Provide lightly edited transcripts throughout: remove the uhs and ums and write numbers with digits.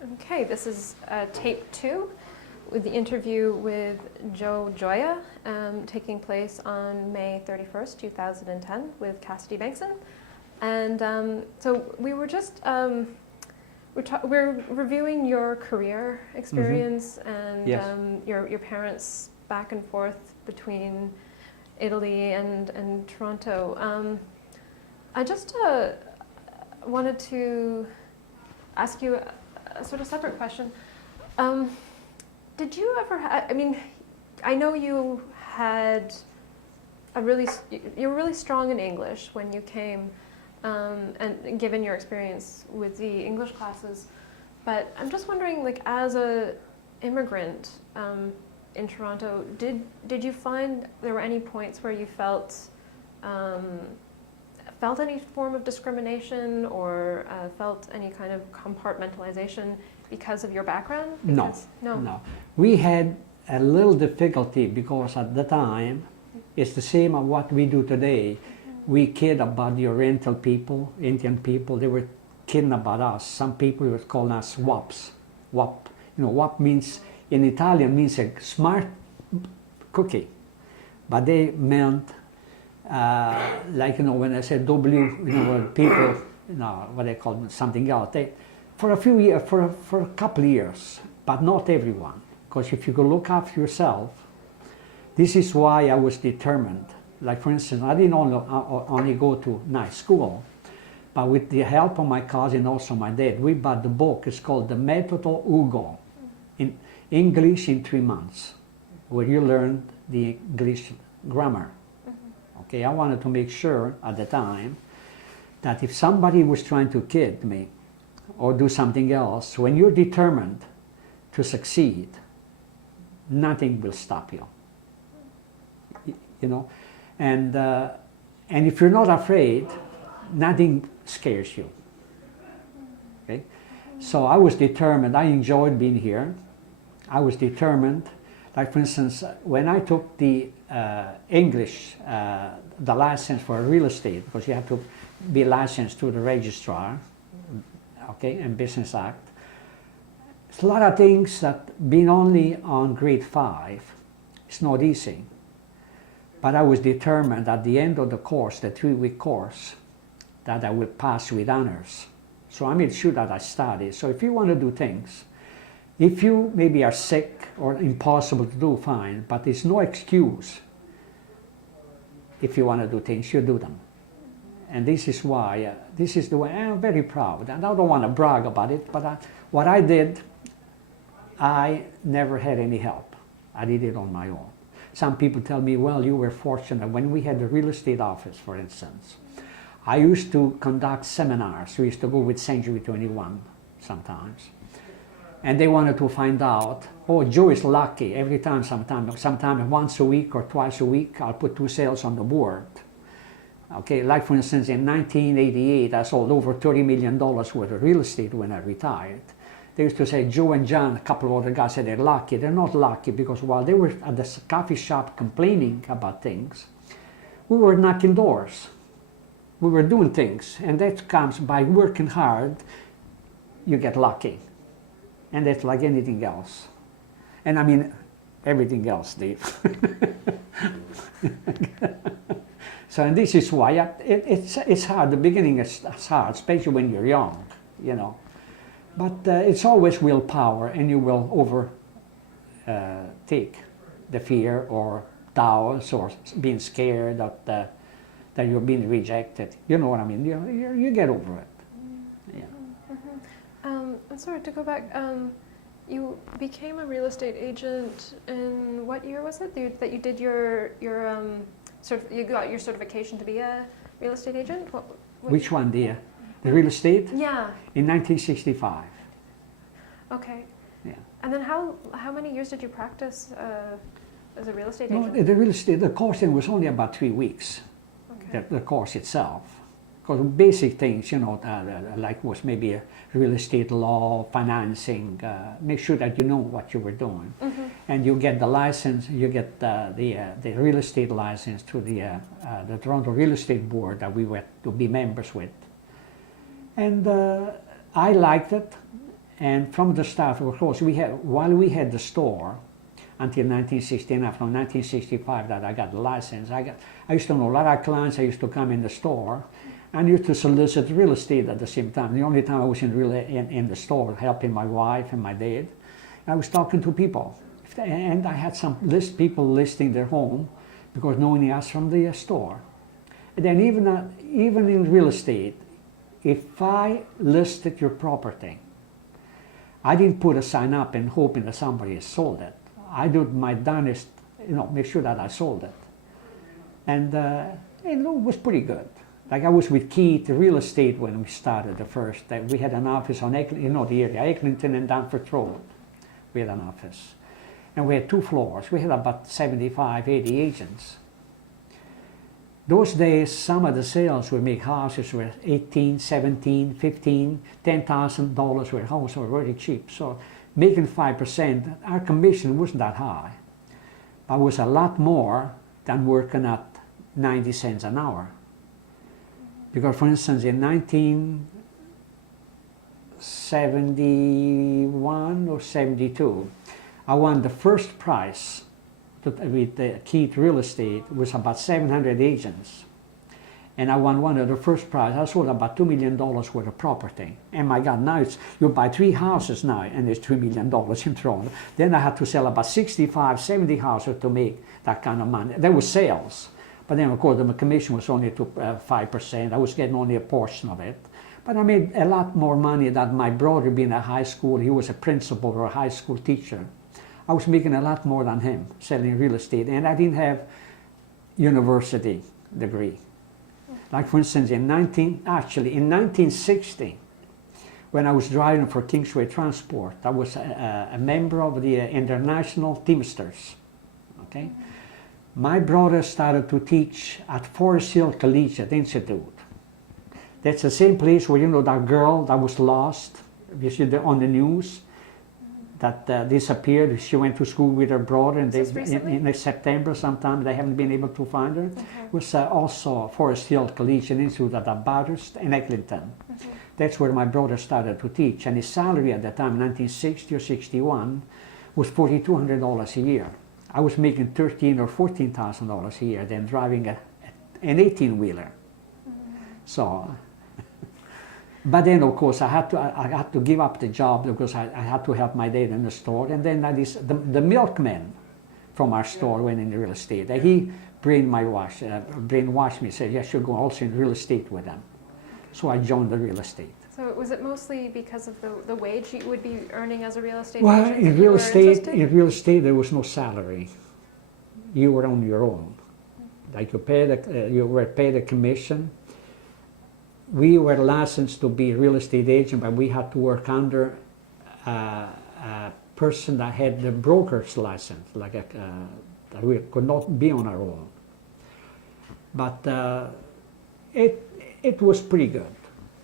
Okay, this is tape 2 with the interview with Giuseppe Gioia taking place on May 31st, 2010 with Cassidy Bankson. And so we were just, we're reviewing your career experience and Yes. Your parents' back and forth between Italy and Toronto. I just wanted to ask you a sort of separate question. Did you ever I mean, I know you had you were really strong in English when you came, and given your experience with the English classes, but I'm just wondering, like, as a immigrant in Toronto, did you find there were any points where you felt any form of discrimination or felt any kind of compartmentalization because of your background? Because, No. We had a little difficulty because at the time, it's the same as what we do today. We kid about the Oriental people, Indian people. They were kidding about us. Some people would call us WAPs. WAP, WAP means in Italian means a smart cookie, but they meant like when I said W, when people, what they call something else. For a few years, for a couple of years, but not everyone. Because if you go look after yourself, this is why I was determined. Like, for instance, I didn't only go to nice school, but with the help of my cousin, also my dad, we bought the book. It's called The Metodo Ugo, in English in 3 months, where you learn the English grammar. Okay, I wanted to make sure at the time that if somebody was trying to kid me or do something else, when you're determined to succeed, nothing will stop you. And if you're not afraid, nothing scares you. Okay? So I was determined. I enjoyed being here. I was determined. Like, for instance, when I took the English, the license for real estate, because you have to be licensed to the registrar, okay, and Business Act. It's a lot of things that being only on grade 5, it's not easy. But I was determined at the end of the course, the 3-week course, that I would pass with honors. So I made sure that I studied. So if you want to do things, if you maybe are sick or impossible to do, fine, but there's no excuse. If you want to do things, you do them. And this is why, this is the way, I'm very proud. And I don't want to brag about it, but what I did, I never had any help. I did it on my own. Some people tell me, well, you were fortunate. When we had the real estate office, for instance, I used to conduct seminars. We used to go with Century 21 sometimes. And they wanted to find out, oh, Joe is lucky. Every time, sometimes once a week or twice a week, I'll put 2 sales on the board. Okay, like, for instance, in 1988, I sold over $30 million worth of real estate when I retired. They used to say, Joe and John, a couple of other guys said they're lucky. They're not lucky because while they were at the coffee shop complaining about things, we were knocking doors. We were doing things, and that comes by working hard. You get lucky. And that's like anything else. And I mean, everything else, Dave. So, and this is why it's hard. The beginning is hard, especially when you're young, But it's always willpower, and you will overtake the fear or doubts or being scared that you're being rejected. You know what I mean? You get over it. Yeah. And sorry, to go back, you became a real estate agent in what year was it that you did you got your certification to be a real estate agent? Which one, dear? The real estate? Yeah. In 1965. Okay. Yeah. And then how many years did you practice as a real estate agent? No, the real estate, the course was only about 3 weeks. Okay. The course itself. Because basic things, like was maybe a real estate law, financing, make sure that you know what you were doing. And you get the license, you get the real estate license through the Toronto Real Estate Board that we were to be members with. And I liked it. And from the start, of course, while we had the store until 1969, from 1965 that I got the license, I used to know a lot of clients. I used to come in the store and used to solicit real estate at the same time. The only time I was in the store helping my wife and my dad, I was talking to people. And I had some people listing their home because knowing us from the store. And then even in real estate, if I listed your property, I didn't put a sign up and hoping that somebody has sold it. I did my darnest, make sure that I sold it. And it was pretty good. Like I was with Keith Real Estate when we started the first. We had an office on the area, Eglinton and Danforth Road. We had an office. And we had 2 floors. We had about 75, 80 agents. Those days, some of the sales we make houses were $18, $17, $15, $10,000 where houses were very cheap. So making 5%, our commission wasn't that high. But it was a lot more than working at 90 cents an hour. Because for instance, in 1971 or 72, I won the first prize with the Keith Real Estate. It was about 700 agents. And I won one of the first prize. I sold about $2 million worth of property. And my God, now you buy 3 houses now and there's $3 million in Toronto. Then I had to sell about 65, 70 houses to make that kind of money. There was sales. But then of course the commission was only to 5%. I was getting only a portion of it. But I made a lot more money than my brother being a high school. He was a principal or a high school teacher. I was making a lot more than him selling real estate, and I didn't have university degree. Like for instance, in 1960, when I was driving for Kingsway Transport, I was a member of the International Teamsters. Okay, my brother started to teach at Forest Hill Collegiate Institute. That's the same place where that girl that was lost, you see on the news, that disappeared. She went to school with her brother, and in September sometime they haven't been able to find her. Okay. It was also Forest Hill Collegiate Institute at Bathurst and Eglinton. Okay. That's where my brother started to teach, and his salary at the time, 1960 or 61, was $4,200 a year. I was making $13,000 or $14,000 a year, then driving an 18-wheeler. So. But then, of course, I had to give up the job because I had to help my dad in the store. And then the milkman from our store went in real estate. And he brainwashed me, said, yes, you go also in real estate with them. So I joined the real estate. So was it mostly because of the wage you would be earning as a real estate agent? Well, in real estate, there was no salary. You were on your own. Like you were paid a commission. We were licensed to be a real estate agent, but we had to work under a person that had the broker's license, that we could not be on our own. But it was pretty good.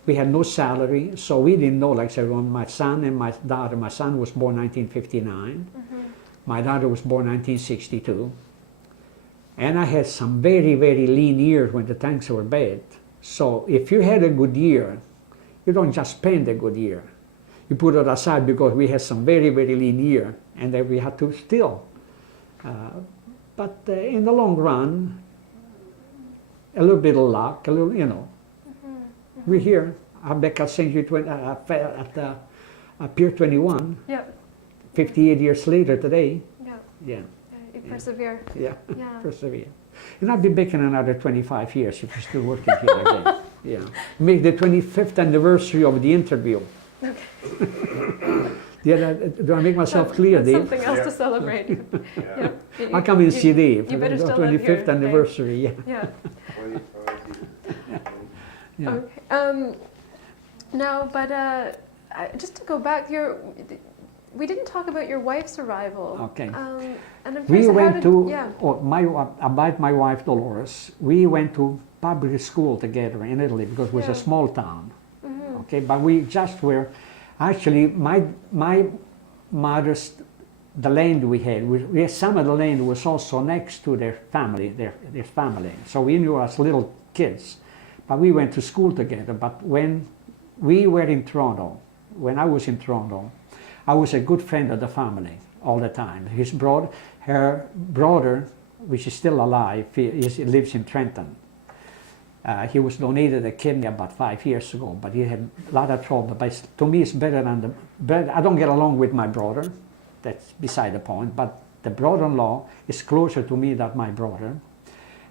We had no salary, so we didn't know, like I said, my son and my daughter. My son was born 1959. Mm-hmm. My daughter was born 1962. And I had some very, very lean years when the tanks were bad. So if you had a good year, you don't just spend a good year. You put it aside because we had some very, very lean year, and then we had to still. But in the long run, a little bit of luck, a little, We're here. I'm back at St. Jude at Pier 21. Yeah. 58 years later today. Yeah. Yeah. You persevere. Yeah. Persevere. And I'll be back in another 25 years if you're still working here again. Yeah. Make the 25th anniversary of the interview. Okay. Do I make myself clear, Dave? Something else to celebrate. Yeah. I'll come and see Dave for the 25th anniversary. Yeah. Yeah. Okay. Now, but just to go back, we didn't talk about your wife's arrival. Okay. And we went about my wife Dolores. We went to public school together in Italy because it was a small town. Mm-hmm. Okay, but we just were actually my mother's the land we had. Some of the land was also next to their family, their family. So we knew as little kids, but we went to school together. But when we were in Toronto, when I was in Toronto, I was a good friend of the family all the time. Her brother, which is still alive, he lives in Trenton. He was donated a kidney about 5 years ago, but he had a lot of trouble. But to me, it's better than I don't get along with my brother. That's beside the point. But the brother-in-law is closer to me than my brother,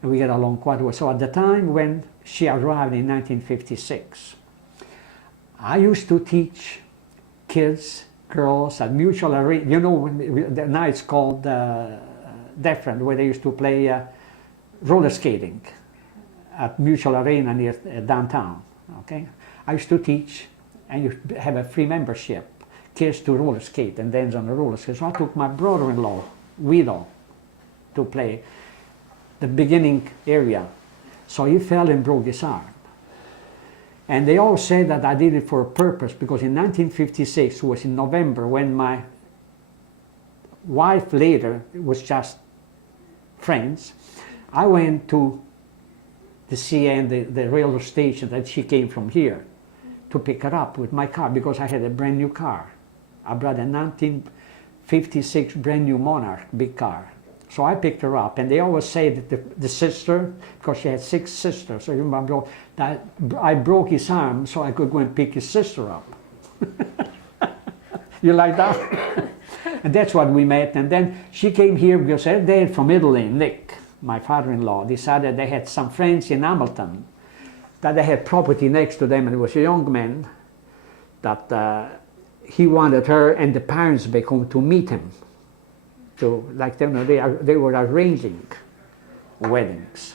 and we get along quite well. So at the time when she arrived in 1956, I used to teach kids, girls at Mutual Arena. You know, now it's called different, where they used to play roller skating at Mutual Arena near downtown. Okay, I used to teach, and you have a free membership, kids to roller skate and dance on the roller skate. So I took my brother-in-law, Guido, to play the beginning area. So he fell and broke his arm. And they all said that I did it for a purpose, because in 1956, it was in November, when my wife later was just friends, I went to the CN, the railroad station that she came from here, to pick her up with my car, because I had a brand new car. I brought a 1956 brand new Monarch, big car. So I picked her up, and they always say that the sister, because she had 6 sisters, so you remember that I broke his arm so I could go and pick his sister up. You like that? And that's what we met. And then she came here because her dad from Italy, Nick, my father-in-law, decided they had some friends in Hamilton, that they had property next to them, and it was a young man that he wanted her and the parents back home to meet him. So, like, you know, they were arranging weddings.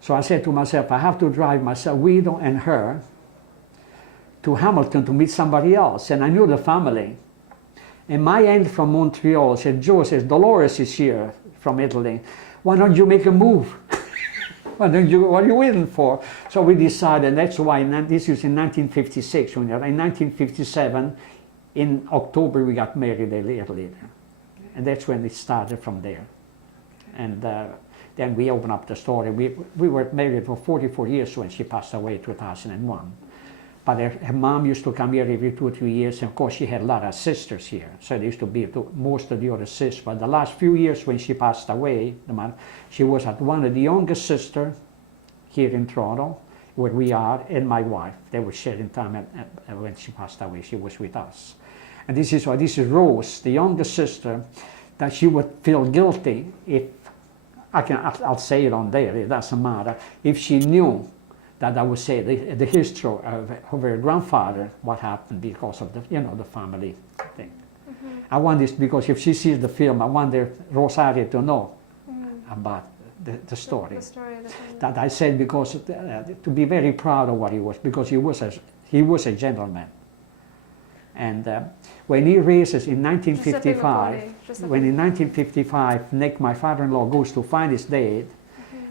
So I said to myself, I have to drive myself, Guido and her, to Hamilton to meet somebody else. And I knew the family. And my aunt from Montreal said, Joe, says, Dolores is here from Italy. Why don't you make a move? What are you waiting for? So we decided, that's why, this was in 1956. In 1957, in October, we got married a year later. And that's when it started from there. And then we opened up the story. We were married for 44 years when she passed away in 2001. But her mom used to come here every 2 or 3 years, and of course she had a lot of sisters here. So there used to be most of the other sisters. But the last few years when she passed away, she was at one of the youngest sisters here in Toronto, where we are, and my wife. They were sharing time when she passed away. She was with us. And this is Rose, the youngest sister, that she would feel guilty if, I'll say it on there, it doesn't matter, if she knew that I would say the history of her grandfather, what happened because of the family thing. Mm-hmm. I want this because if she sees the film, I want Rosario to know about the story. The story of the family. That I said because to be very proud of what he was, because he was a gentleman. And when he raises in 1955, Nick, my father-in-law, goes to find his dad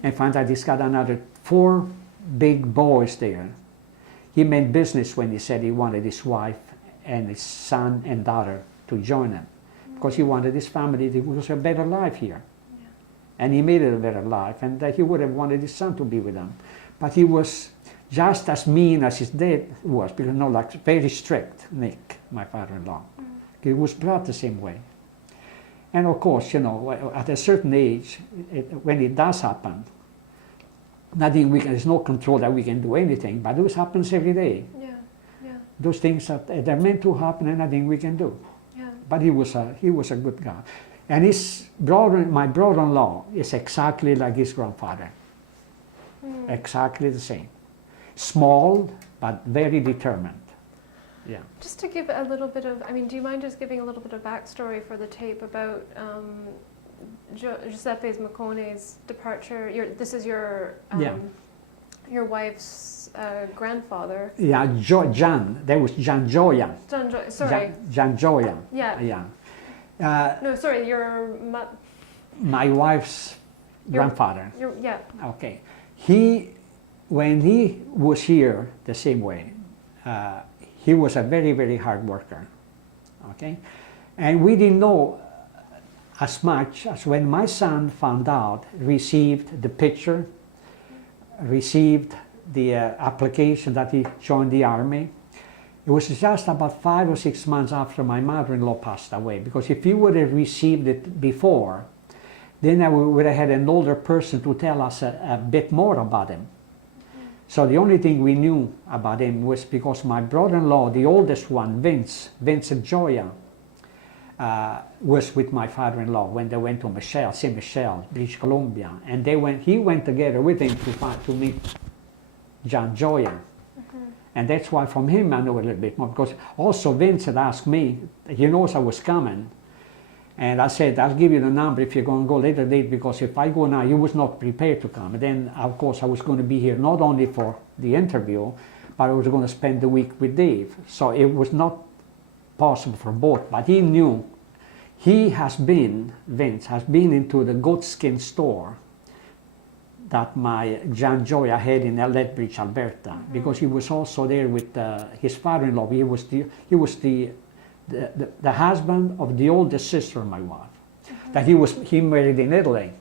and finds out he's got another 4 big boys there. He meant business when he said he wanted his wife and his son and daughter to join him, because he wanted his family to have a better life here. Yeah. And he made it a better life, and he would have wanted his son to be with him. But he was just as mean as his dad was, because very strict, Nick, my father-in-law. He was brought the same way. And of course, at a certain age, when it does happen, there's no control that we can do anything, but this happens every day. Yeah, yeah. Those things they're meant to happen, and nothing we can do. Yeah. But he was a good guy. And my brother-in-law is exactly like his grandfather. Exactly the same. Small, but very determined. Yeah. Just to give a little bit of, do you mind just giving a little bit of backstory for the tape about Giuseppe Gioia's departure? This is your wife's grandfather. Yeah, John. That was John Gioia. John Gioia. Sorry. John Gioia. Yeah. Yeah. No, sorry. My wife's grandfather. Yeah. Okay. When he was here the same way, he was a very, very hard worker. Okay, and we didn't know as much as when my son found out, received the picture, received the application that he joined the army, It was just about 5 or 6 months after my mother-in-law passed away, because if he would have received it before, then I would have had an older person to tell us a bit more about him. So the only thing we knew about him was because my brother-in-law, the oldest one, Vincent Gioia, was with my father-in-law when they went to Saint Michel, British Columbia, and he went together with him to meet John Gioia. And that's why from him I know a little bit more, because also Vincent asked me, he knows I was coming, and I said, I'll give you the number if you're going to go later date, because if I go now, he was not prepared to come. And then, of course, I was going to be here not only for the interview, but I was going to spend the week with Dave. So it was not possible for both, but he knew. Vince has been into the goatskin store that my John Gioia had in Lethbridge, Alberta, because he was also there with his father-in-law. He was the husband of the oldest sister of my wife, that he married in Italy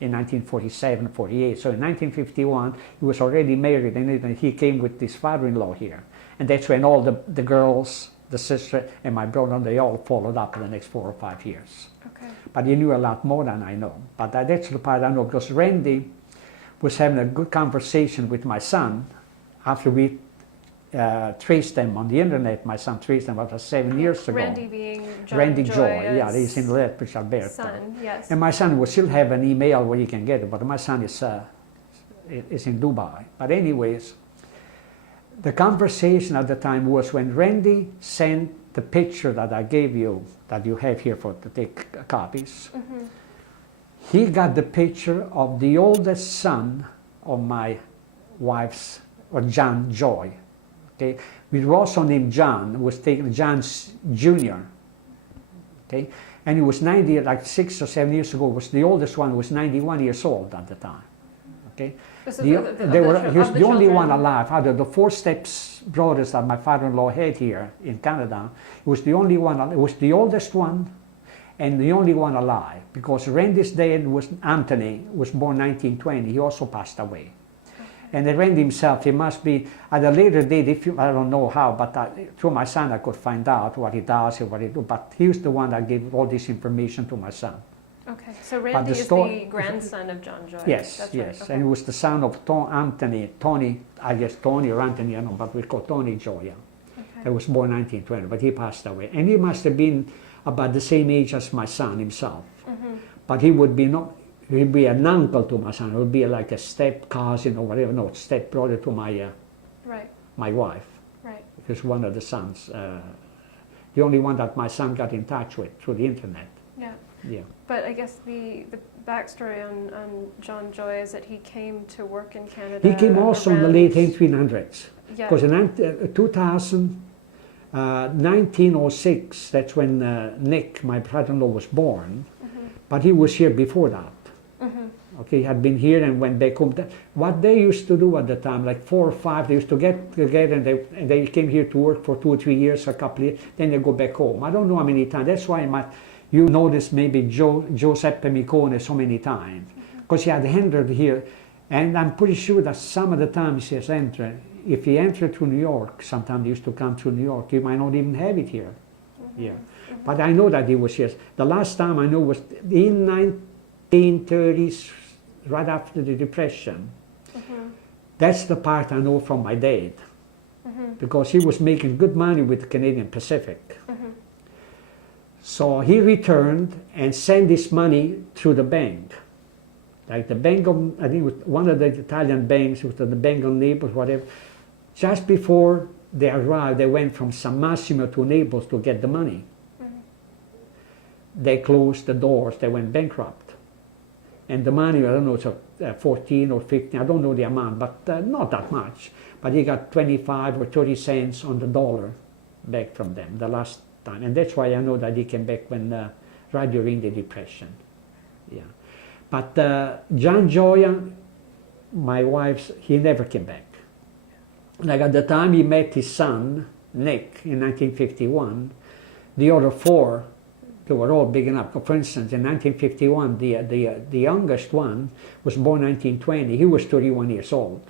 in 1947, 48. So in 1951, he was already married in Italy. He came with his father-in-law here. And that's when all the girls, the sister, and my brother, they all followed up in the next 4 or 5 years. Okay. But he knew a lot more than I know. But that's the part I know, because Randy was having a good conversation with my son after we traced them on the internet. My son traced them about 7 years ago. Randy being John Randy Gioia's yeah, he's in Lethbridge, Alberta. son, yes. And my son will still have an email where you can get it, but my son is in Dubai. But anyways, the conversation at the time was when Randy sent the picture that I gave you, that you have here to take copies. He got the picture of the oldest son of my wife's, or John Joy. Okay, we were also named John, was taken John Jr. Okay, and he was 90, like 6 or 7 years ago. Was the oldest one was 91 years old at the time. Okay, he was the only one alive out of the 4 step-brothers that my father-in-law had here in Canada. He was the only one. It was the oldest one, and the only one alive, because Randy's dad was Anthony, was born 1920. He also passed away. And then Randy himself, he must be, at a later date, I don't know how, but through my son I could find out what he does and what he do. But he was the one that gave all this information to my son. Okay, so Randy is the grandson of John Gioia. Yes, that's yes, right. Okay. and he was the son of Tony, I guess Tony or Anthony, I don't know, but we call Tony Gioia. Okay. He was born 1920, but he passed away. And he must have been about the same age as my son himself. But he would be he'd be an uncle to my son. It would be like a step cousin or whatever, no, step brother to my my wife. Right. Because one of the sons, the only one that my son got in touch with through the internet. Yeah. Yeah. But I guess the backstory on John Gioia is that he came to work in Canada. He came also in the late 1800s. Yeah. Because in 1906, that's when Nick, my brother-in-law, was born. But he was here before that. Okay, he had been here and went back home. What they used to do at the time, like 4 or 5, they used to get together and they came here to work for 2 or 3 years, a couple of years, then they go back home. I don't know how many times. That's why you notice maybe Giuseppe Micone so many times, because he had entered here, and I'm pretty sure that some of the times he has entered, if he entered through New York, sometimes he used to come through New York, you might not even have it here. Yeah. But I know that he was here. The last time I know was in 1930s, right after the Depression. That's the part I know from my dad, because he was making good money with the Canadian Pacific. So he returned and sent this money through the bank. Like the bank of, I think it was one of the Italian banks, it was the Bank of Naples, whatever. Just before they arrived, they went from San Massimo to Naples to get the money. They closed the doors, they went bankrupt. And the money, I don't know, it's 14 or 15, I don't know the amount, but not that much. But he got 25 or 30 cents on the dollar back from them the last time. And that's why I know that he came back when, right during the Depression. Yeah. But John Gioia, my wife's, he never came back. Like at the time he met his son, Nick, in 1951, the other 4, they were all big enough. For instance, in 1951, the youngest one was born 1920. He was 31 years old.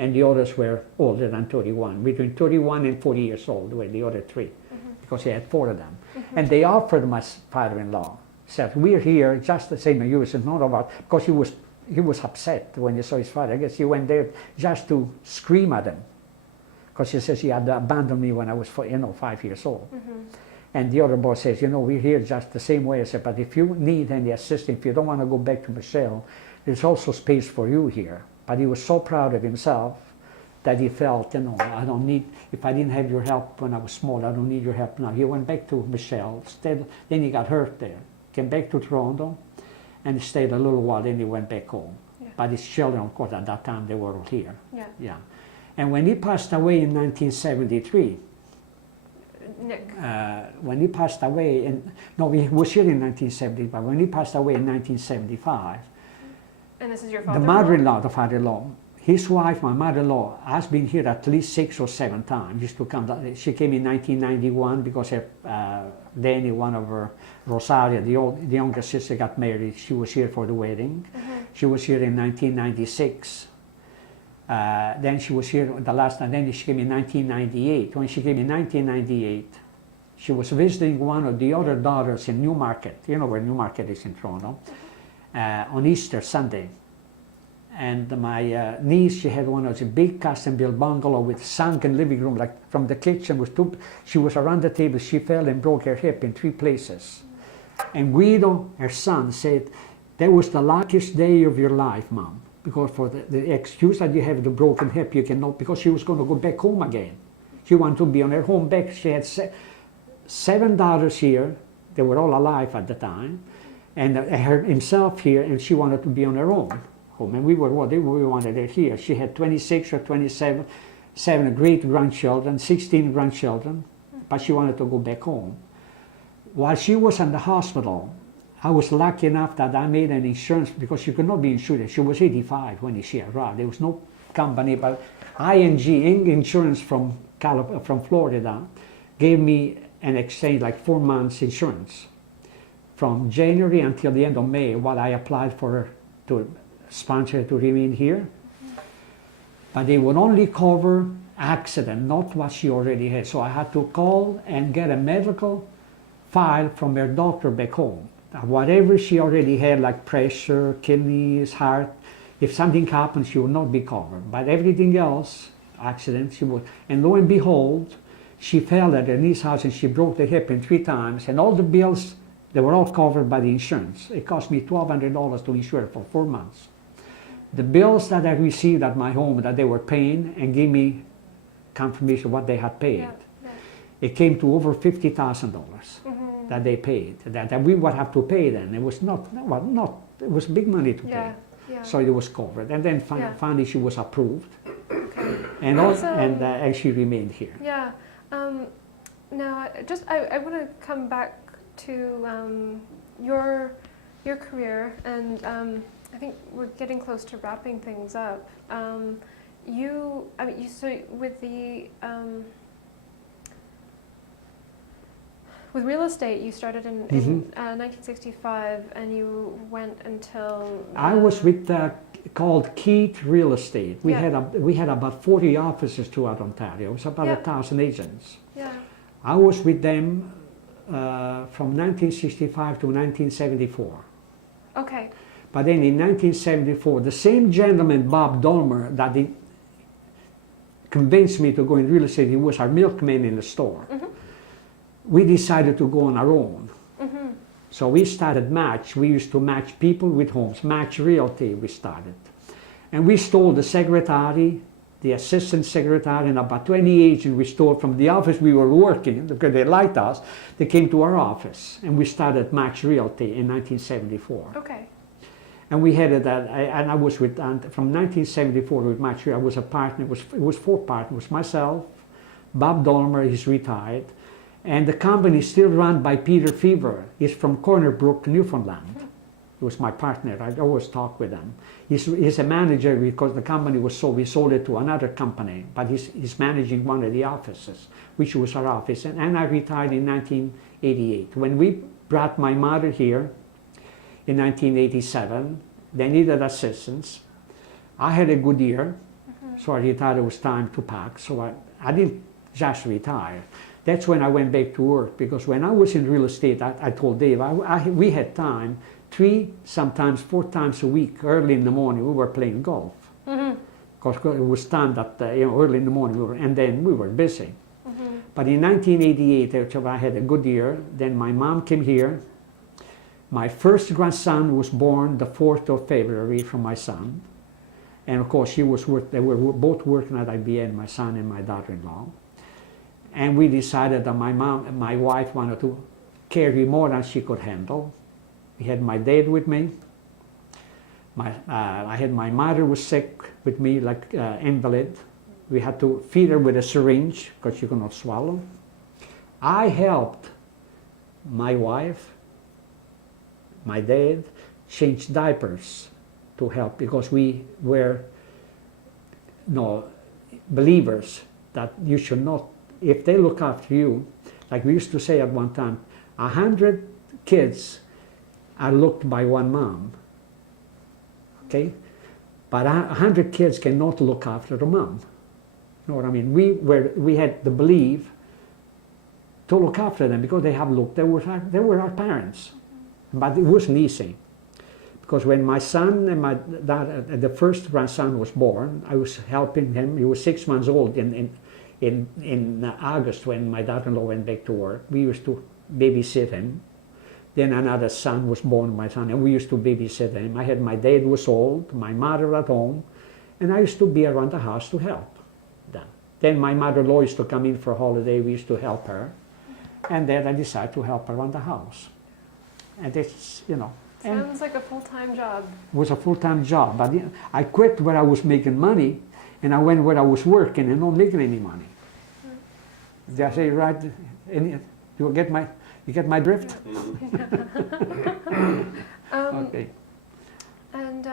and the others were older than 31. Between 31 and 40 years old were the other three, because he had four of them. And they offered my father-in-law, said, we're here just the same as you. It's not about, because he was upset when he saw his father. I guess he went there just to scream at him, because he says he had abandoned me when I was 5 years old. And the other boy says, we're here just the same way. I said, but if you need any assistance, if you don't want to go back to Michelle, there's also space for you here. But he was so proud of himself that he felt, I don't need, if I didn't have your help when I was small, I don't need your help now. He went back to Michelle, then he got hurt there, came back to Toronto, and stayed a little while, then he went back home. But his children, of course, at that time, they were all here. And when he passed away in 1973, Nick. When he passed away, he was here in 1970, but when he passed away in 1975, and this is your the father-in-law? mother-in-law, the father-in-law, his wife, my mother-in-law, has been here at least 6 or 7 times. Used to come. She came in 1991 because Danny, one of her, Rosario, the younger sister, got married. She was here for the wedding. She was here in 1996. Then she was here the last time. Then she came in 1998. When she came in 1998, she was visiting one of the other daughters in Newmarket. You know where Newmarket is in Toronto. On Easter Sunday. And my niece, she had one of those big custom-built bungalow with sunken living room, like from the kitchen was too. She was around the table. She fell and broke her hip in 3 places. And Guido, her son, said, "That was the luckiest day of your life, Mom, because for the excuse that you have the broken hip, you cannot, because she was going to go back home again. She wanted to be on her home back. She had 7 daughters here. They were all alive at the time. And himself here, and she wanted to be on her own home. And we wanted her here. She had 26 or 27 great-grandchildren, 16 grandchildren, but she wanted to go back home. While she was in the hospital, I was lucky enough that I made an insurance, because she could not be insured. She was 85 when she arrived. There was no company, but ING Insurance from Florida gave me an exchange, like 4 months insurance. From January until the end of May, while I applied for her to sponsor her to remain here. But they would only cover accident, not what she already had. So I had to call and get a medical file from her doctor back home. Whatever she already had, like pressure, kidneys, heart, if something happened, she would not be covered. But everything else, accident, she would. And lo and behold, she fell at her niece's house and she broke the hip in 3 times, and all the bills, they were all covered by the insurance. It cost me $1,200 to insure for 4 months. The bills that I received at my home, that they were paying, and gave me confirmation of what they had paid. It came to over $50,000 that they paid. That we would have to pay then. It was it was big money to pay. So it was covered. And then finally she was approved. And she remained here. Now, I want to come back to your career, and I think we're getting close to wrapping things up. With real estate, you started in 1965, and you went until. I was with called Keith Real Estate. We had about 40 offices throughout Ontario. It was about 1,000 agents. I was with them from 1965 to 1974. Okay. But then in 1974, the same gentleman, Bob Dolmer, that convinced me to go in real estate, he was our milkman in the store. We decided to go on our own. So we started Match. We used to match people with homes. Match Realty we started. And we stole the secretary, the assistant secretary, and about 20 agents we stole from the office we were working, because they liked us. They came to our office, and we started Match Realty in 1974. Okay. And we had and I was with, from 1974 with Match Realty, I was a partner. It was 4 partners, myself, Bob Dolmer, he's retired, and the company is still run by Peter Fever. He's from Corner Brook, Newfoundland. He was my partner. I always talk with him. He's a manager, because the company was sold. We sold it to another company, but he's managing one of the offices, which was our office. And I retired in 1988. When we brought my mother here in 1987, they needed assistance. I had a good year, So I retired, it was time to pack. So I didn't just retire. That's when I went back to work, because when I was in real estate, I told Dave, we had time 3, sometimes 4 times a week, early in the morning, we were playing golf. Because it was time that, early in the morning, and then we were busy. But in 1988, I had a good year. Then my mom came here. My first grandson was born the 4th of February from my son. And of course, they were both working at IBM, my son and my daughter-in-law. And we decided that my wife wanted to carry more than she could handle. We had my dad with me. I had my mother was sick with me, like invalid. We had to feed her with a syringe because she could not swallow. I helped my wife, my dad, change diapers to help, because we were believers that you should not, if they look after you, like we used to say at one time, 100 kids are looked by one mom, okay? But 100 kids cannot look after the mom. You know what I mean? We had the belief to look after them, because they were our parents. But it wasn't easy. Because when my son and the first grandson was born, I was helping him. He was 6 months old in August when my daughter-in-law went back to work. We used to babysit him. Then another son was born, my son, and we used to babysit him. I had my dad was old, my mother at home, and I used to be around the house to help them. Then my mother-in-law used to come in for a holiday. We used to help her. And then I decided to help her around the house. And it's, Sounds like a full-time job. It was a full-time job, but I quit where I was making money, and I went where I was working and not making any money. Did I say right? You get my drift? Okay. And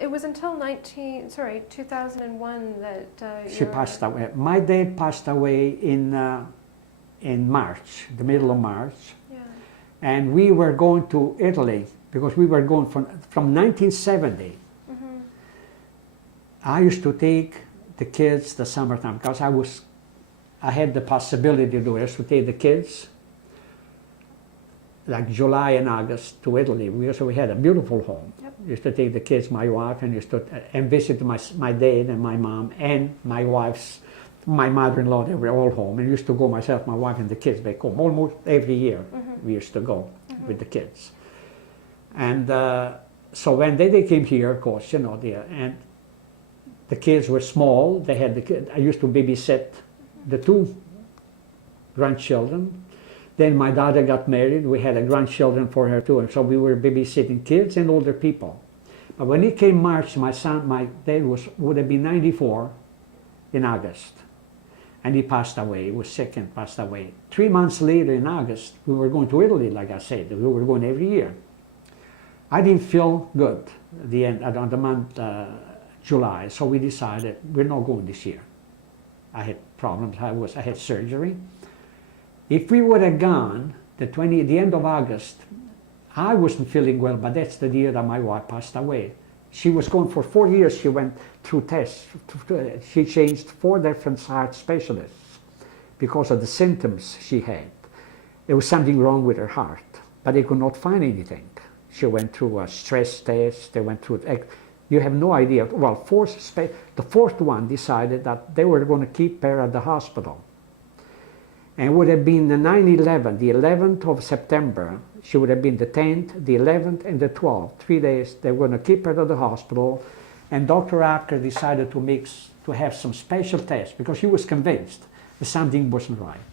it was until 2001 that she passed away. My dad passed away in March, the middle of March. Yeah. And we were going to Italy, because we were going from 1970. I used to take the kids the summertime, because I had the possibility to do it. I used to take the kids like July and August to Italy. We had a beautiful home. Yep. Used to take the kids, my wife, and visit my dad and my mom and my mother-in-law. They were all home, and used to go myself, my wife, and the kids back home almost every year. We used to go with the kids. And so when they came here, of course, and the kids were small. They had I used to babysit the 2 grandchildren. Then my daughter got married. We had a grandchildren for her too, and so we were babysitting kids and older people. But when it came March, my dad would have been 94 in August, and he passed away. He was sick and passed away. 3 months later, in August, we were going to Italy. Like I said, we were going every year. I didn't feel good at the end of the month, July, so we decided we're not going this year. I had problems. I had surgery. If we would have gone the end of August, I wasn't feeling well, but that's the year that my wife passed away. She was going for 4 years. She went through tests. She changed 4 different heart specialists because of the symptoms she had. There was something wrong with her heart, but they could not find anything. She went through a stress test. They went through. You have no idea. Well, the 4th one decided that they were going to keep her at the hospital. And it would have been the 9/11, the 11th of September. She would have been the 10th, the 11th, and the 12th. 3 days. They were going to keep her at the hospital. And Dr. Acker decided to have some special tests, because she was convinced that something wasn't right.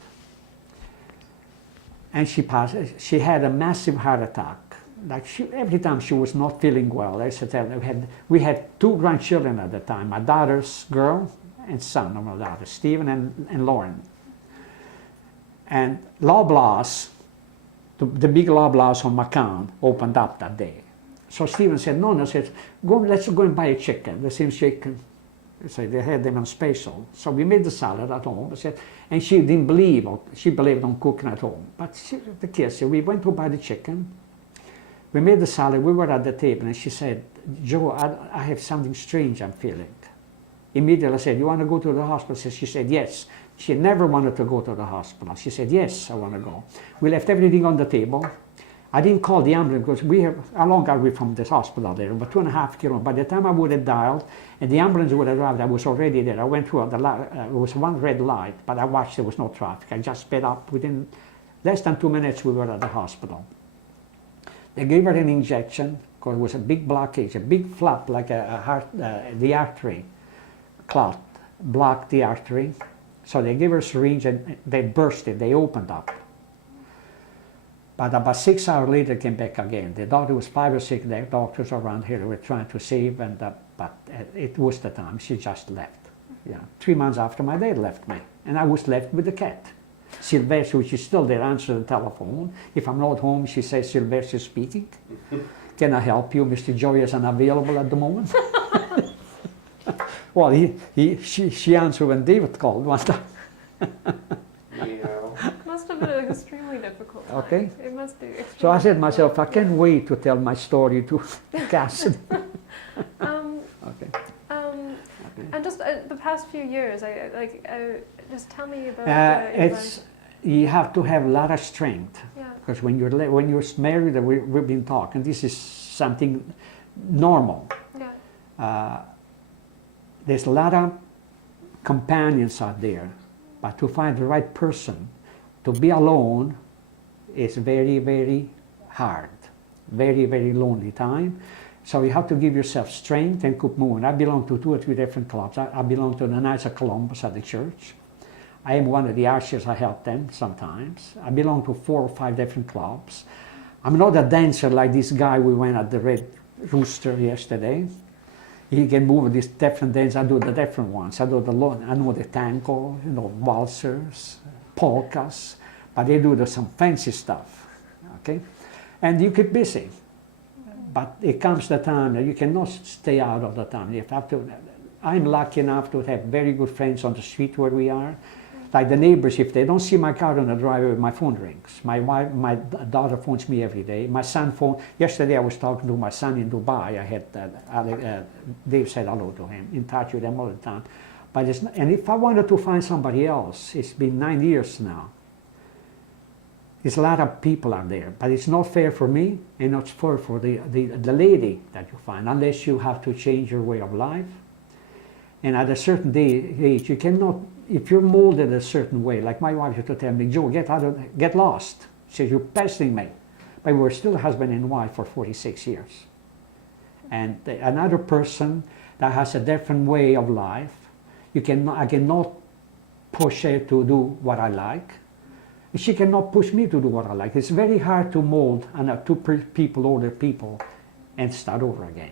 And she passed. She had a massive heart attack. Like every time she was not feeling well. I said, we had 2 grandchildren at the time, my daughter's girl and son of my daughter, Stephen and Lauren. And Loblaws, the big Loblaws on Macon opened up that day. So Stephen said, no, let's go and buy a chicken, the same chicken. So they had them on special. So we made the salad at home. And she didn't believe, she believed on cooking at home. But the kids said, we went to buy the chicken. We made the salad, we were at the table, and she said, Joe, I have something strange I'm feeling. Immediately I said, you want to go to the hospital? She said, yes. She never wanted to go to the hospital. She said, yes, I want to go. We left everything on the table. I didn't call the ambulance because how long are we from this hospital there? About 2.5 kilometers. By the time I would have dialed and the ambulance would have arrived, I was already there. I went through it was one red light, but I watched there was no traffic. I just sped up. Within less than 2 minutes, we were at the hospital. They gave her an injection because it was a big blockage, a big flap like a heart, the artery clot blocked the artery. So they gave her a syringe and they burst it, they opened up. But about 6 hours later, came back again. The doctor was 5 or 6 doctors around here who were trying to save, but it was the time. She just left. Yeah. 3 months after my dad left me, and I was left with the cat. Sylvester, which is still there, answers the telephone. If I'm not home, she says, Sylvester speaking. Can I help you? Mr. Gioia is unavailable at the moment. Well, she answered when David called one time. It must have been an extremely difficult time. Okay. It must be extremely So I said to difficult. myself, I can't wait to tell my story to Cassidy. Okay. And just the past few years, just tell me about It's you have to have a lot of strength, yeah. because when you're married, we've been talking. This is something normal. Yeah. There's a lot of companions out there, but to find the right person, to be alone, is very, very hard. Very, very lonely time. So you have to give yourself strength and keep moving. I belong to 2 or 3 different clubs. I belong to the Knights of Columbus at the church. I am one of the ushers. I help them sometimes. I belong to 4 or 5 different clubs. I'm not a dancer like this guy we went at the Red Rooster yesterday. He can move this different dance. I do the different ones. I know the tango, waltzers, polkas, but they do some fancy stuff. Okay, and you keep busy. But it comes the time that you cannot stay out of the time. You have to. I'm lucky enough to have very good friends on the street where we are. Like the neighbors, if they don't see my car on the driveway, my phone rings. My daughter phones me every day. My son phoned. Yesterday I was talking to my son in Dubai. I had Dave said hello to him. In touch with him all the time. But and if I wanted to find somebody else, it's been 9 years now. There's a lot of people out there, but it's not fair for me, and not fair for the lady that you find, unless you have to change your way of life. And at a certain age, you cannot, if you're molded a certain way, like my wife used to tell me, Joe, get lost. She says, you're pestering me. But we're still husband and wife for 46 years. And another person that has a different way of life, I cannot push her to do what I like. She cannot push me to do what I like. It's very hard to mold older people, and start over again.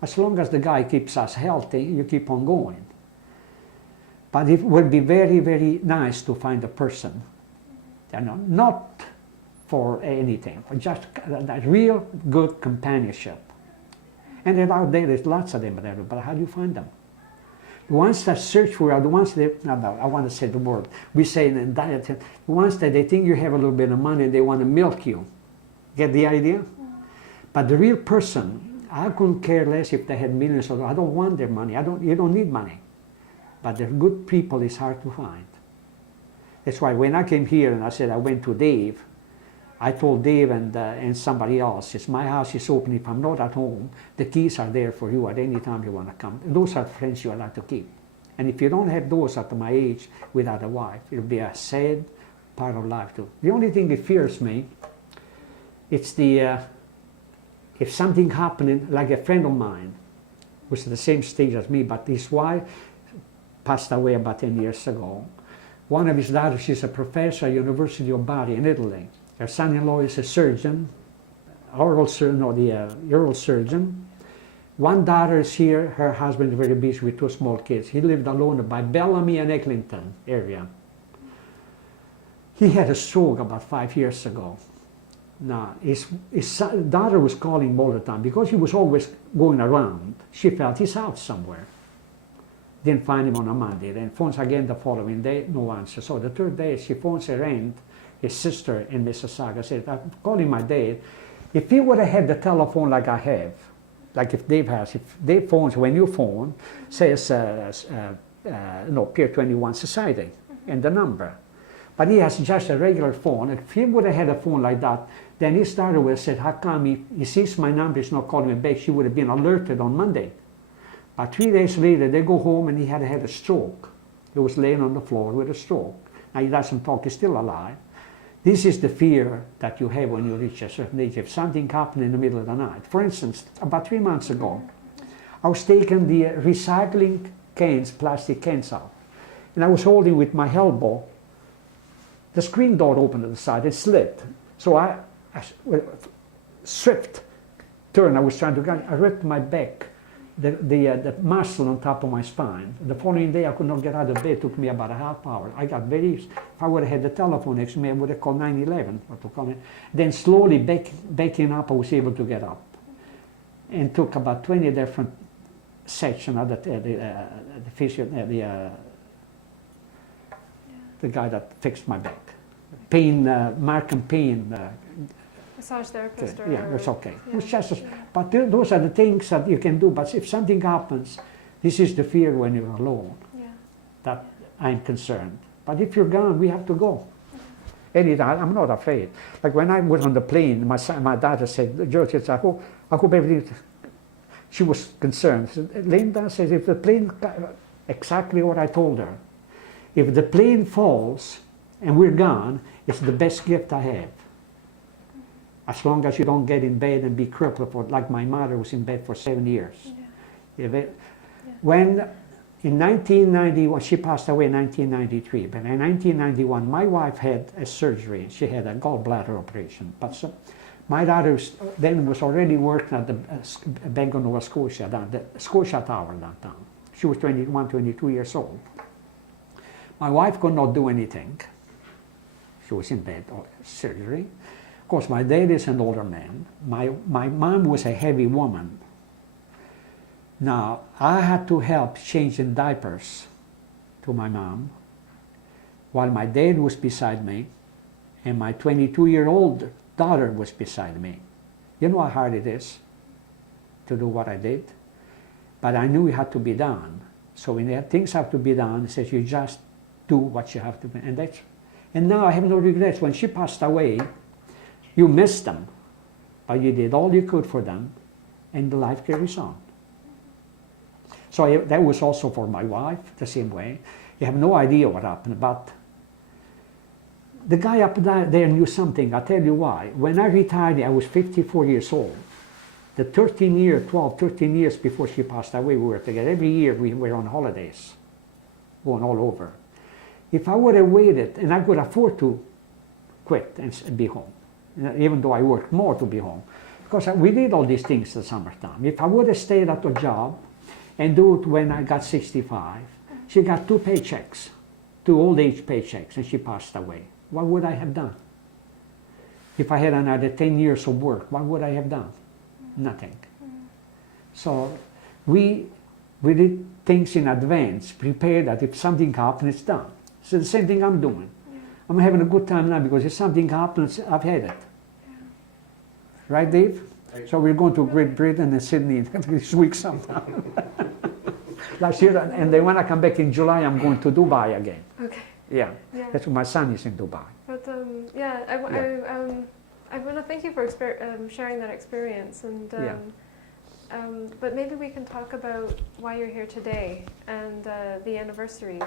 As long as the guy keeps us healthy, you keep on going. But it would be very, very nice to find a person, not for anything, but just that real good companionship. And then out there's lots of them, but how do you find them? The ones that search for are the ones that, I want to say the word, we say in diet, the ones that they think you have a little bit of money and they want to milk you. Get the idea? But the real person, I couldn't care less if they had millions or I don't want their money. You don't need money. But the good people is hard to find. That's why when I came here and I said I went to Dave, I told Dave and somebody else, my house is open. If I'm not at home, the keys are there for you at any time you want to come. Those are friends you like to keep. And if you don't have those at my age without a wife, it'll be a sad part of life too. The only thing that fears me, it's if something happening, like a friend of mine, who's at the same stage as me, but his wife passed away about 10 years ago. One of his daughters is a professor at University of Bari in Italy. Her son-in-law is a surgeon, oral surgeon. One daughter is here, her husband is very busy with 2 small kids. He lived alone by Bellamy and Eglinton area. He had a stroke about 5 years ago. Now, his daughter was calling him all the time because he was always going around. She felt he's out somewhere. Didn't find him on a Monday. Then phones again the following day, no answer. So the 3rd day, she phones her aunt, his sister in Mississauga, said, I'm calling my dad. If he would have had the telephone like I have, like if Dave has, if Dave phones, when you phone, says, PIER 21 Society and the number. But he has just a regular phone. If he would have had a phone like that, then his daughter would have said, how come he sees my number, he's not calling me back? She would have been alerted on Monday. But 3 days later, they go home and he had a stroke. He was laying on the floor with a stroke. Now he doesn't talk, he's still alive. This is the fear that you have when you reach a certain age. If something happened in the middle of the night. For instance, about 3 months ago, I was taking the recycling cans, plastic cans out. And I was holding with my elbow. The screen door opened at the side, it slid. So I swift turn, I was trying to get, I ripped my back, the muscle on top of my spine. The following day I could not get out of bed, it took me about a half hour. I got very, if I would have had the telephone next to me, I would have called 911 or to call it. Then slowly backing up, I was able to get up. And took about 20 different sections of the guy that fixed my back. Pain, Markham pain. Massage therapist? Yeah, it's okay. Yeah. It's just, but those are the things that you can do. But if something happens, this is the fear when you're alone. Yeah. That I'm concerned. But if you're gone, we have to go. Anytime, I'm not afraid. Like when I was on the plane, my daughter said, George, I hope everything. She was concerned. She said, Linda says, if the plane, exactly what I told her. If the plane falls and we're gone, it's the best gift I have. As long as you don't get in bed and be crippled for, like my mother was in bed for 7 years. Yeah. When in 1991, she passed away in 1993, but in 1991, my wife had a surgery. She had a gallbladder operation. But so, my daughter then was already working at the Bank of Nova Scotia, the Scotia Tower downtown. She was 21, 22 years old. My wife could not do anything. She was in bed, surgery. Of course, my dad is an older man. My mom was a heavy woman. Now, I had to help changing diapers to my mom while my dad was beside me and my 22-year-old daughter was beside me. You know how hard it is to do what I did? But I knew it had to be done. So when things have to be done, it says you just do what you have to do. And now I have no regrets. When she passed away, you missed them, but you did all you could for them, and the life carries on. So that was also for my wife, the same way. You have no idea what happened, but the guy up there knew something. I'll tell you why. When I retired, I was 54 years old. The 13 years before she passed away, we were together. Every year we were on holidays, going all over. If I would have waited, and I could afford to quit and be home, even though I worked more to be home, because we did all these things in the summertime. If I would have stayed at the job and do it when I got 65, she got 2 paychecks, 2 old age paychecks, and she passed away. What would I have done? If I had another 10 years of work, what would I have done? Nothing. So we did things in advance, prepared that if something happens, it's done. So the same thing I'm doing. I'm having a good time now because if something happens, I've had it. Right, Dave? So we're going to Great Britain and Sydney this week sometime. Last year, and then when I come back in July, I'm going to Dubai again. Okay. Yeah. That's where my son is in Dubai. But I want to thank you for sharing that experience, and but maybe we can talk about why you're here today and the anniversary.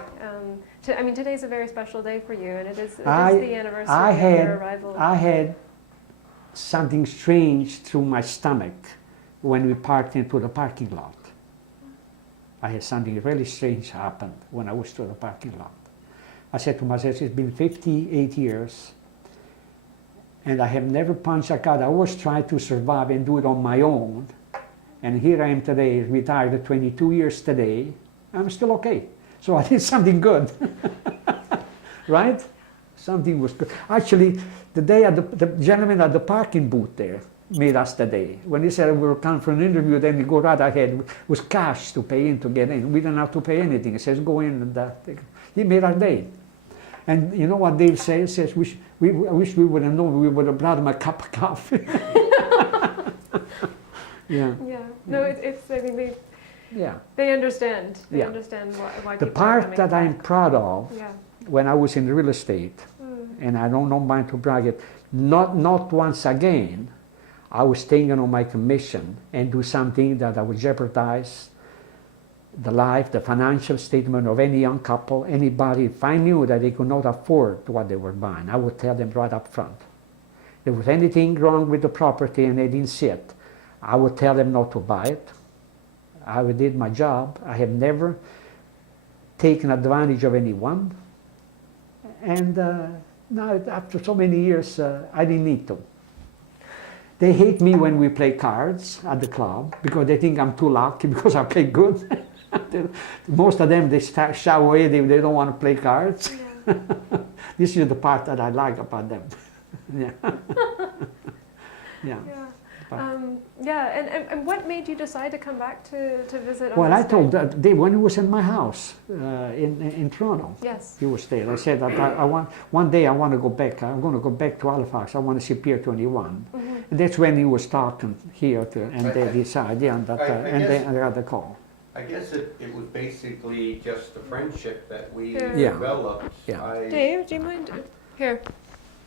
I mean, today's a very special day for you, and it is the anniversary of your arrival. I had something strange through my stomach when we parked into the parking lot. I had something really strange happen when I was to the parking lot. I said to myself, it's been 58 years, and I have never punched a card. I always tried to survive and do it on my own. And here I am today, retired at 22 years today. I'm still okay. So I did something good. Right? Something was good. Actually, the gentleman at the parking booth there made us the day. When he said we were coming for an interview, then we go right ahead. It was cash to pay in to get in. We didn't have to pay anything. He says, go in. And he made our day. And you know what Dave says? He says, I wish we would have known. We would have brought him a cup of coffee. Yeah. Yeah. No, it's. I mean, Yeah. they understand. They Yeah. understand why The people are part coming that I'm back. proud of, Yeah. when I was in real estate, and I don't mind to brag it, not once again, I was taken on my commission and do something that I would jeopardize the life, the financial statement of any young couple, anybody. If I knew that they could not afford what they were buying, I would tell them right up front. If there was anything wrong with the property and they didn't see it, I would tell them not to buy it. I did my job. I have never taken advantage of anyone. And now, after so many years, I didn't need to. They hate me when we play cards at the club because they think I'm too lucky because I play good. Most of them, they shy away, they don't want to play cards. Yeah. This is the part that I like about them. Yeah. Yeah. Yeah. But- And what made you decide to come back to visit? on Well, I this told day? that when he was in my house in Toronto, Yes. he was there. I said that I want one day I want to go back. I'm going to go back to Halifax. I want to see Pier 21. And that's when he was talking here, and they decided, yeah, and, they got the call. I guess it was basically just the friendship that we Yeah. developed. Yeah. Dave, do you mind? Here.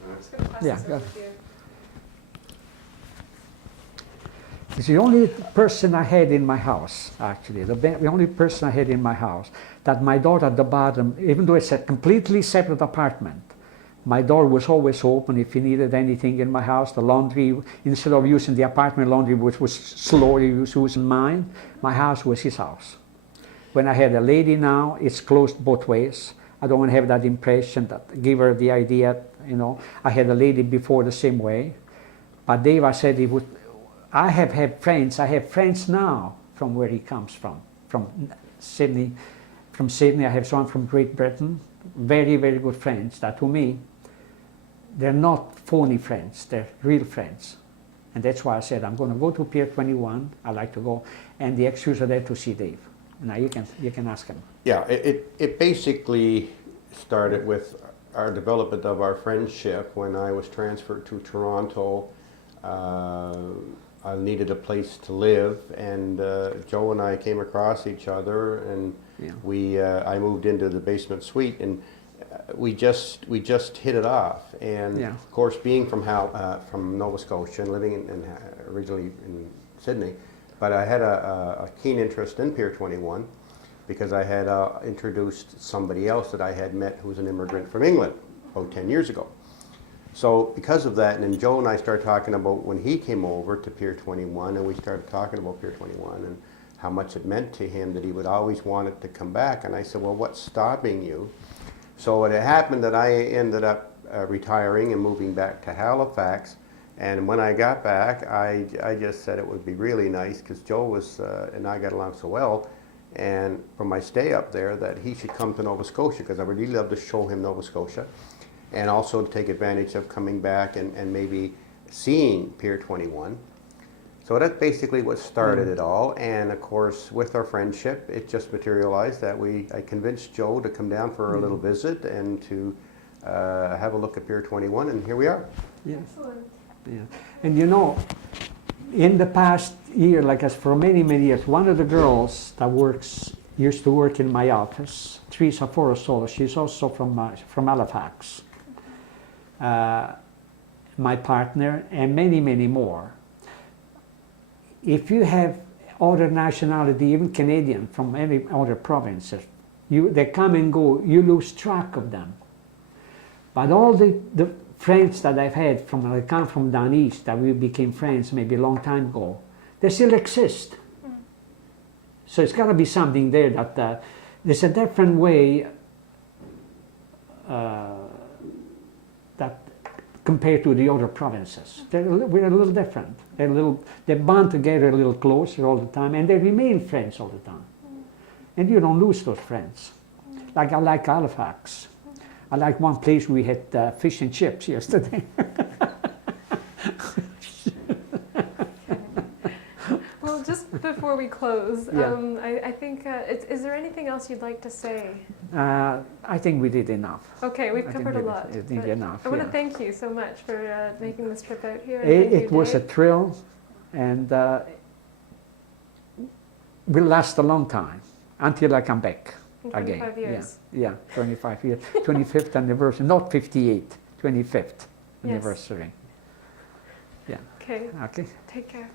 That's Yeah, go ahead. It's the only person I had in my house, actually. The only person I had in my house. That my door at the bottom, even though it's a completely separate apartment, my door was always open if he needed anything in my house. The laundry, instead of using the apartment laundry, which was slow, he was using mine, my house was his house. When I had a lady now, it's closed both ways. I don't want to have that impression, that give her the idea, you know. I had a lady before the same way. But Dave, I said he would, I have had friends now from where he comes from Sydney. From Sydney, I have someone from Great Britain, very, very good friends that to me, they're not phony friends, they're real friends. And that's why I said, I'm going to go to Pier 21, I like to go, and the excuse are there to see Dave. Now you can ask him. Yeah, it basically started with our development of our friendship when I was transferred to Toronto. I needed a place to live, and Joe and I came across each other, and Yeah. I moved into the basement suite, and we just hit it off. And Yeah. of course, being from Nova Scotia and living originally in Sydney, but I had a keen interest in Pier 21 because I had introduced somebody else that I had met who was an immigrant from England about 10 years ago. So because of that, and then Joe and I started talking about when he came over to Pier 21, and we started talking about Pier 21 and how much it meant to him that he would always want it to come back. And I said, well, what's stopping you? So it happened that I ended up retiring and moving back to Halifax. And when I got back, I just said it would be really nice, because Joe was and I got along so well, and from my stay up there, that he should come to Nova Scotia, because I would really love to show him Nova Scotia, and also to take advantage of coming back and maybe seeing Pier 21. So that's basically what started it all. And of course, with our friendship, it just materialized that I convinced Joe to come down for a little visit and to have a look at Pier 21, and here we are. Yeah. Excellent. Yeah. And you know, in the past year, like as for many, many years, one of the girls that used to work in my office, Teresa Forosolo, she's also from Halifax. My partner, and many, many more. If you have other nationality, even Canadian from any other provinces, they come and go, you lose track of them. But all the friends that I've had that come from down east, that we became friends maybe a long time ago, they still exist. So it's got to be something there that there's a different way that compared to the other provinces. We're a little different. They bond together a little closer all the time, and they remain friends all the time. And you don't lose those friends. Like I like Halifax. I like one place we had fish and chips yesterday. Well, just before we close, Yeah. I think, is there anything else you'd like to say? I think we did enough. Okay, we've I covered a think lot. we did but enough. I want to Yeah. thank you so much for making this trip out here. And thank It you, was a Dave. thrill, and will last a long time until I come back In again. 25 years. Yeah, 25 years. 25th anniversary, not 58, 25th Yes. anniversary. Yeah. Okay. Okay. Take care.